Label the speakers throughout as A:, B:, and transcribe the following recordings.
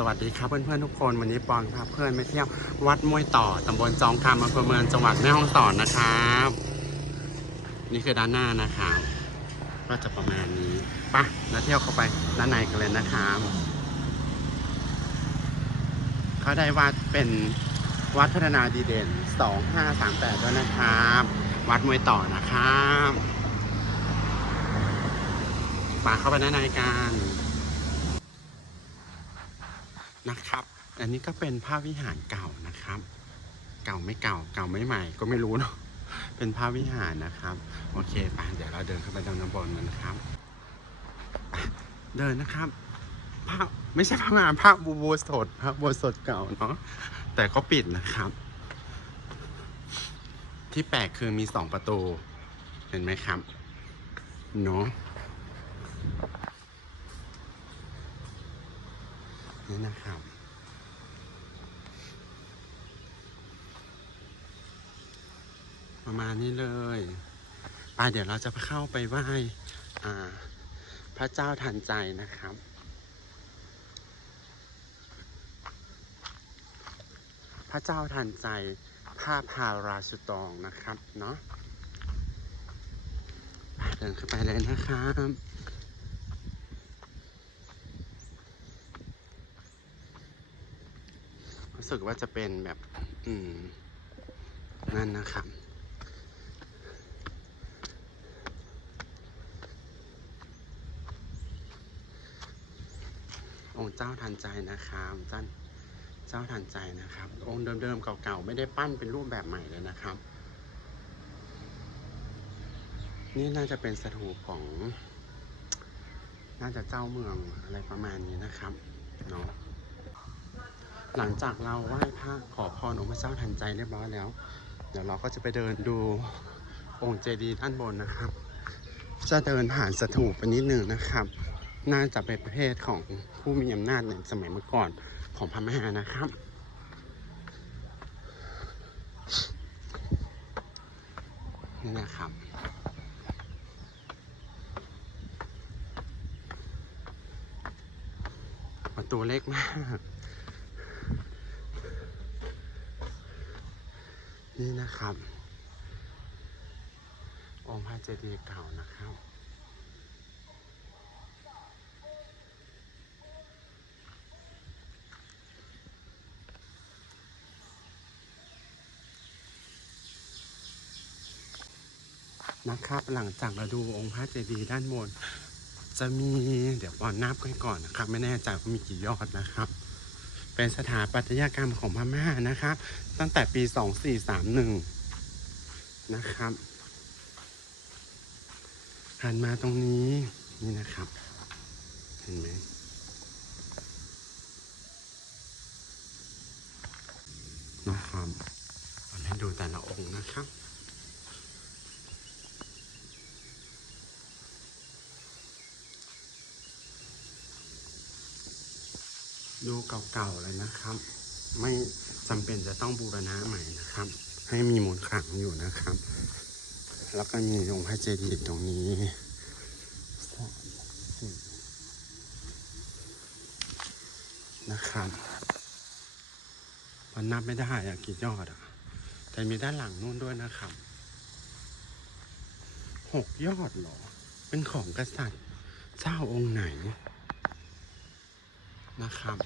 A: สวัสดีครับเพื่อนๆทุกคนวันนี้ปอนพาเพื่อนไปเที่ยววัดมวยต่อตำบลจองคำอำเภอเมืองจังหวัดแม่ฮ่องสอนนะครับ นี่คือด้านหน้านะครับก็จะประมาณนี้ไปะแล้วเที่ยวเข้าไปด้านในกันเลยนะครับเขาได้วัดเป็นวัดพัฒนาดีเด่น 2538ด้วยนะครับ วัดมวยต่อนะครับไปเข้าไปด้านในกัน นะครับ อันนี้ก็เป็นพระวิหารเก่านะครับ เก่าไม่เก่า เก่าไม่ใหม่ ก็ไม่รู้เนาะ เป็นพระวิหารนะครับ โอเคไปเดี๋ยวเราเดินเข้าไปตรงน้ำบนกันนะครับ เดินนะครับพระไม่ใช่พระงานพระบูโบสถพระโบสถเก่าเนาะ แต่ก็ปิดนะครับ ที่แปลกคือมีสองประตู เห็นไหมครับ เนาะ นี่นะครับประมาณนี้เลยไปเดี๋ยวเราจะเข้าไปไหว้พระเจ้าทันใจนะครับ พระเจ้าทันใจพระพาราสุตองนะครับเนาะเดินเข้าไปเลยนะครับ สึกว่าจะเป็นแบบ อืม นั่นนะครับ องค์เจ้าทันใจนะครับเจ้าเจ้าทันใจนะครับ องค์เดิมๆเก่าๆไม่ได้ปั้นเป็นรูปแบบใหม่เลยนะครับ นี่น่าจะเป็นสถูปของ น่าจะเจ้าเมืองอะไรประมาณนี้นะครับเนาะ หลังจากเราไหว้พระขอพรองค์พระเจ้าทันใจเรียบร้อยแล้ว เดี๋ยวเราก็จะไปเดินดูองค์เจดีย์ด้านบนนะครับ จะเดินผ่านสถูปไปนิดหนึ่งนะครับ น่าจะเป็นประเภทของผู้มีอำนาจในสมัยเมื่อก่อนของพม่านะครับ นี่นะครับประตูเล็กมาก นี่นะครับ องค์พระเจดีย์เก่านะครับ นะครับ หลังจากเราดูองค์พระเจดีย์ด้านบน จะมีเดี๋ยวก่อนนับกันก่อนนะครับ ไม่แน่ใจว่ามีกี่ยอดนะครับ เป็นสถาปัตยกรรมของพม่านะครับ ตั้งแต่ปี 2431 นะครับหันมาตรงนี้นี่นะครับ เห็นไหมนะครับให้ดูแต่ละองค์นะครับ ดูเก่าๆเลยนะครับ ไม่จำเป็นจะต้องบูรณะใหม่นะครับ ให้มีมูลขลังอยู่นะครับ แล้วก็มีองค์พระเจดีย์ตรงนี้นะครับมันนับไม่ได้อะกี่ยอดอะแต่มีด้านหลังนู่นด้วยนะครับหกยอดหรอ เป็นของกษัตริย์เจ้าองค์ไหน นะครับ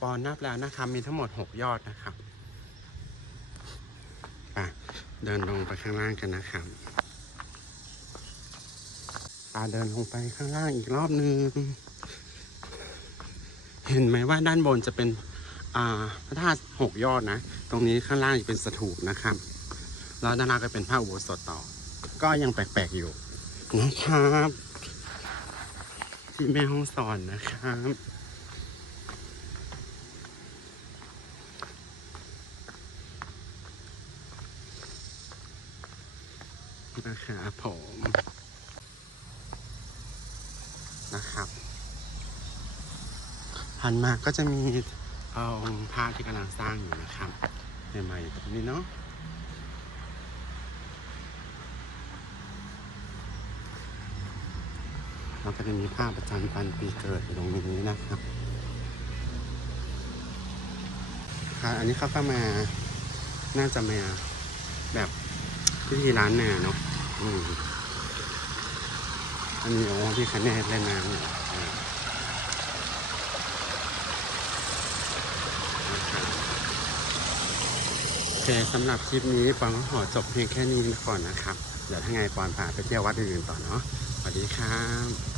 A: ปอนนับแล้วนะครับ มีทั้งหมด 6 ยอดนะครับอะเดินลงไปข้างล่างกันนะครับตาเดินลงไปข้างล่างอีกรอบนึง เห็นไหมว่าด้านบนจะเป็นพระธาตุหกยอดนะ ตรงนี้ข้างล่างจะเป็นสถูปนะครับ แล้วด้านล่างก็เป็นพระอุโบสถต่อ ก็ยังแปลกๆอยู่ นะครับ ที่แม่ห้องสอนนะครับนะครับผมนะครับหันมาก็จะมีอาองค์พระที่กำลังสร้างอยู่นะครับใหม่ๆตรงนี้เนาะ เราก็จะมีภาพประจันปันปีเกิดอยู่ตรงนี้นะครับค่ะอันนี้เขาก็มา น่าจะมาแบบพิธีร้านนาเนาะอืมอันนี้โอ้พี่คะแนนเล่นน้ำอยู่อ่านะโอเคสำหรับคลิปนี้ปอนก็ขอจบเพียงแค่นี้ก่อนนะครับ เดี๋ยวถ้าไงปอนพาไปเที่ยววัดอื่นๆต่อเนาะสวัสดีครับ